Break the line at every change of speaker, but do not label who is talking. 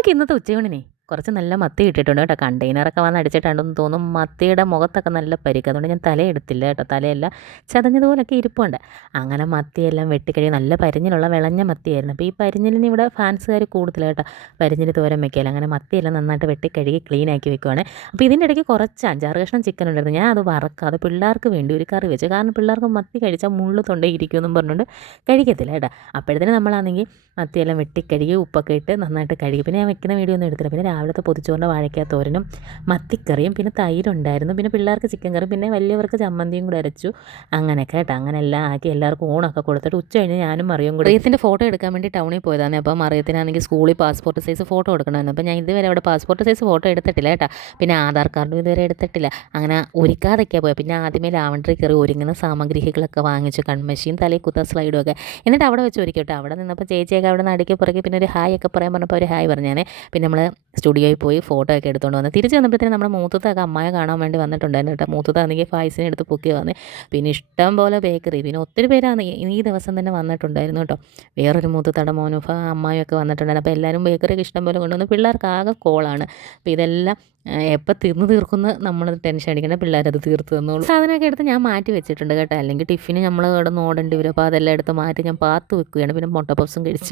നമുക്ക് ഇന്നത്തെ ഉച്ചയൂണിനെ? കുറച്ച് നല്ല മത്തി ഇട്ടിട്ടുണ്ട് കേട്ടോ. കണ്ടെയ്നറൊക്കെ വന്ന് അടിച്ചിട്ടുണ്ടെന്ന് തോന്നും മത്തിയുടെ മുഖത്തൊക്കെ നല്ല പരിക്ക്. അതുകൊണ്ട് ഞാൻ തലയെടുത്തില്ല കേട്ടോ. തലയല്ല ചതഞ്ഞതുപോലൊക്കെ ഇരിപ്പുണ്ട്. അങ്ങനെ മത്തിയെല്ലാം വെട്ടിക്കഴിഞ്ഞ് നല്ല പരിഞ്ഞിലുള്ള വിളഞ്ഞ മത്തിയായിരുന്നു. അപ്പോൾ ഈ പരിഞ്ഞിലിന് ഇവിടെ ഫാൻസുകാർ കൂടുതൽ കേട്ടോ. പരിഞ്ഞിൽ തോരം വെക്കുകയല്ല അങ്ങനെ മത്തിയെല്ലാം നന്നായിട്ട് വെട്ടിക്കഴുകി ക്ലീൻ ആക്കി വെക്കുവാണ്. അപ്പോൾ ഇതിന്റെ ഇടയ്ക്ക് കുറച്ച് അഞ്ചാറ് കഷ്ണം ചിക്കൻ ഉണ്ടായിരുന്നു. ഞാൻ അത് വറക്കാതെ പിള്ളേർക്ക് വേണ്ടി ഒരു കറി വെച്ചു. കാരണം പിള്ളേർക്ക് മത്തി കഴിച്ചാൽ മുള്ളു തൊണ്ടേ ഇരിക്കുമെന്നും പറഞ്ഞുകൊണ്ട് കഴിക്കത്തില്ല കേട്ടോ. അപ്പോഴത്തേനും നമ്മളാണെങ്കിൽ മത്തിയെല്ലാം വെട്ടിക്കഴുകി ഉപ്പൊക്കെ ഇട്ട് നന്നായിട്ട് കഴുകി. പിന്നെ ഞാൻ വെക്കുന്ന വീഡിയോ ഒന്നും എടുത്തില്ല. പിന്നെ രാവിലത്തെ പൊതിച്ചോറിന്റെ വാഴയ്ക്ക തോരനും മത്തിക്കറിയും പിന്നെ തൈരുണ്ടായിരുന്നു. പിന്നെ പിള്ളേർക്ക് ചിക്കൻ കറി പിന്നെ വലിയവർക്ക് ചമ്മന്തിയും കൂടെ അരച്ചു. അങ്ങനെയൊക്കെ കേട്ടോ. അങ്ങനെ എല്ലാം ആക്കി എല്ലാവർക്കും ഊണൊക്കെ കൊടുത്തിട്ട് ഉച്ച കഴിഞ്ഞ് ഞാനും മറിയും കൂടെ മറിയത്തിന്റെ ഫോട്ടോ എടുക്കാൻ വേണ്ടി ടൗണിൽ പോയതാണ്. അപ്പോൾ മറിയത്തിനാണെങ്കിൽ സ്കൂളിൽ പാസ്പോർട്ട് സൈസ് ഫോട്ടോ എടുക്കണമായിരുന്നു. അപ്പോൾ ഞാൻ ഇതുവരെ അവിടെ പാസ്പോർട്ട് സൈസ് ഫോട്ടോ എടുത്തിട്ടില്ല കേട്ടോ. പിന്നെ ആധാർ കാർഡും ഇതുവരെ എടുത്തിട്ടില്ല. അങ്ങനെ ഒരുക്കാതൊക്കെയാണ് പോയത്. പിന്നെ ആദ്യമേ ലാവൻഡറി കയറി ഒരുങ്ങുന്ന സാമഗ്രികളൊക്കെ വാങ്ങിച്ചു കൺമശിയും തലയിൽ കുത്ത സ്ലൈഡും ഒക്കെ. എന്നിട്ട് അവിടെ വെച്ച് ഒരുക്കി കേട്ടോ. അവിടെ നിന്നപ്പോൾ ചേച്ചിയൊക്കെ അവിടെ നിന്ന് അടുക്കി പുറകെ പിന്നെ ഒരു ഹായ് ഒക്കെ പറയാൻ പറഞ്ഞപ്പോൾ ഒരു ഹായ് പറഞ്ഞാൽ പിന്നെ നമ്മൾ സ്റ്റുഡിയോയിൽ പോയി ഫോട്ടോ ഒക്കെ എടുത്തുകൊണ്ട് വന്ന്. തിരിച്ച് വന്നപ്പോഴത്തേനും നമ്മുടെ മൂത്തത്തൊക്കെ അമ്മയെ കാണാൻ വേണ്ടി വന്നിട്ടുണ്ടായിരുന്നു കേട്ടോ. മൂത്തത്താണെങ്കിൽ ഫൈസിനെ എടുത്ത് പൊക്കി വന്ന്. പിന്നെ ഇഷ്ടം പോലെ ബേക്കറി. പിന്നെ ഒത്തിരി പേരാണ് ഈ- ദിവസം തന്നെ വന്നിട്ടുണ്ടായിരുന്നു കേട്ടോ. വേറൊരു മൂത്തത്തട മോനുഫ അമ്മായും ഒക്കെ വന്നിട്ടുണ്ടായിരുന്നു. അപ്പോൾ എല്ലാവരും ബേക്കറിയൊക്കെ ഇഷ്ടം പോലെ കൊണ്ടുവന്ന് പിള്ളേർക്ക് ആകെ കോളാണ്. അപ്പോൾ ഇതെല്ലാം എപ്പോൾ തീർന്നു തീർക്കുന്ന നമ്മൾ ടെൻഷൻ അടിക്കേണ്ട. പിള്ളേരത് തീർത്ത് തന്നോളൂ. സാധനമൊക്കെ എടുത്ത് ഞാൻ മാറ്റി വെച്ചിട്ടുണ്ട് കേട്ടോ. അല്ലെങ്കിൽ ടിഫിന് നമ്മൾ ഇവിടെ ഓടേണ്ടി വരും. അപ്പോൾ അതെല്ലാം എടുത്ത് മാറ്റി ഞാൻ പാത്ത് വെക്കുകയാണ്. പിന്നെ മുട്ട പപ്സും കഴിച്ച്